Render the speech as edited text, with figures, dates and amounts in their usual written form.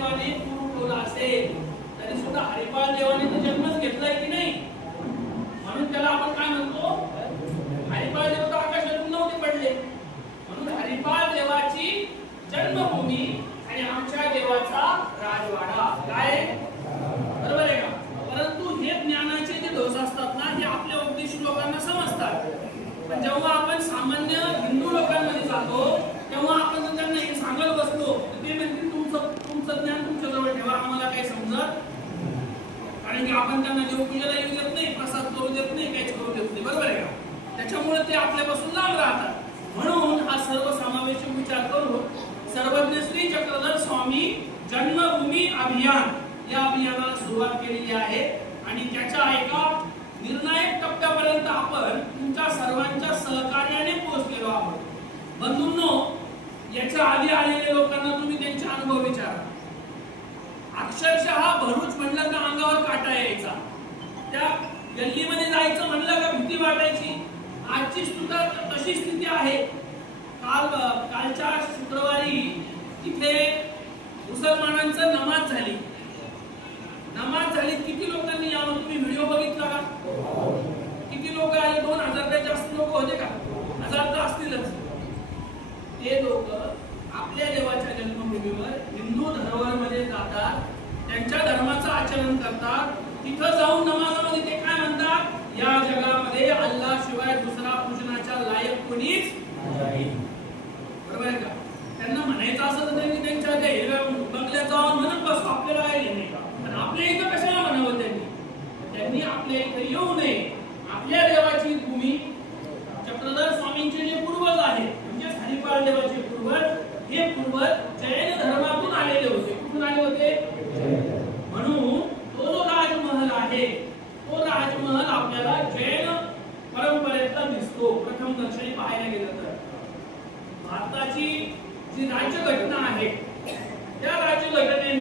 देवाने पूर्ण ठेवला असेल तरी सुद्धा हरिपाल देवाने तर जन्मच घेतलाय की नाही, म्हणून त्याला आपण काय म्हणतो, हरिपाल देव तर आकाशातून नव्हते पडले, म्हणून हरिपाल देवाची जन्मभूमी आणि आमच्या देवाचा राजवाडा काय, बरोबर आहे का? परंतु हे ज्ञानाचे जे ढोस असतात ना, हे आपल्या उपदेशी लोकांना समजतात, पण जेव्हा आपण सामान्य हिंदू लोकांमध्ये जातो तेव्हा आपण त्यांना हे सांगत बसतो, ते म्हणतील तुमचं ज्ञान तुमच्याजवळ ठेवा, आम्हाला काही समजत, कारण की आपण त्यांना देवपूजेला येऊ देत नाही, प्रसाद करू देत नाही, काहीच करू देत नाही, बरोबर आहे का? त्याच्यामुळे ते आपल्यापासून लांब राहतात. म्हणून हा सर्वसमावेशक विचार करून सर्वज्ञ श्री चक्रधर स्वामी जन्मभूमी अभियान या अभियानाला सुरुवात केलेली आहे आणि त्याच्या एका निर्णायक टप्प्यापर्यंत आपण तुमच्या सर्वांच्या सहकार्याने पोहोचलेलो आहोत. बंधूंनो, याच्या आधी आलेल्या लोकांना तुम्ही त्यांचे अनुभव विचारा. अक्षरशः भरूच म्हणलं का अंगावर काटा यायचा, त्या गल्लीमध्ये जायचं म्हणलं का भीती वाटायची. आजची सुद्धा तशी स्थिती आहे. कालच्या शुक्रवारी तिथे मुसलमानांचं नमाज झाली. किती लोकांनी यावं, तुम्ही व्हिडिओ बघितला का? किती लोक आले? 2000 पेक्षा जास्त लोक होते का? 1000 तर असतीलच. ते लोक आपल्या देवाच्या जन्मभूमीवर हिंदू धर्मामध्ये जातात, त्यांच्या धर्माचं आचरण करतात. तिथं जाऊन नमाजामध्ये ते काय म्हणतात, या जगामध्ये अल्लाह शिवाय दुसरा पूजनाच्या लायक कोणीच नाही, बरोबर आहे का? त्यांना म्हणायचं असं तर त्यांनी त्यांच्या त्या बंगल्यात जाऊन म्हणत बसतो, आपल्याला काय घेणे, पण आपल्या इथं कशाला म्हणावं? त्यांनी आपल्या इथं येऊ नये. आपल्या देवाची भूमी चक्रधर स्वामींचे जे पूर्वज आहेत, म्हणजे हरिपाल देवाचे पूर्वज, हे पूर्वज जैन धर्मातून आलेले होते. कुठून आले होते? म्हणून तो जो राजमहल आहे, तो राजमहल आपल्याला जैन परंपरेतला दिसतो. प्रथम दर्शनी पाहायला गेलं तर भारताची जी राज्यघटना आहे, त्या राज्यघटनेने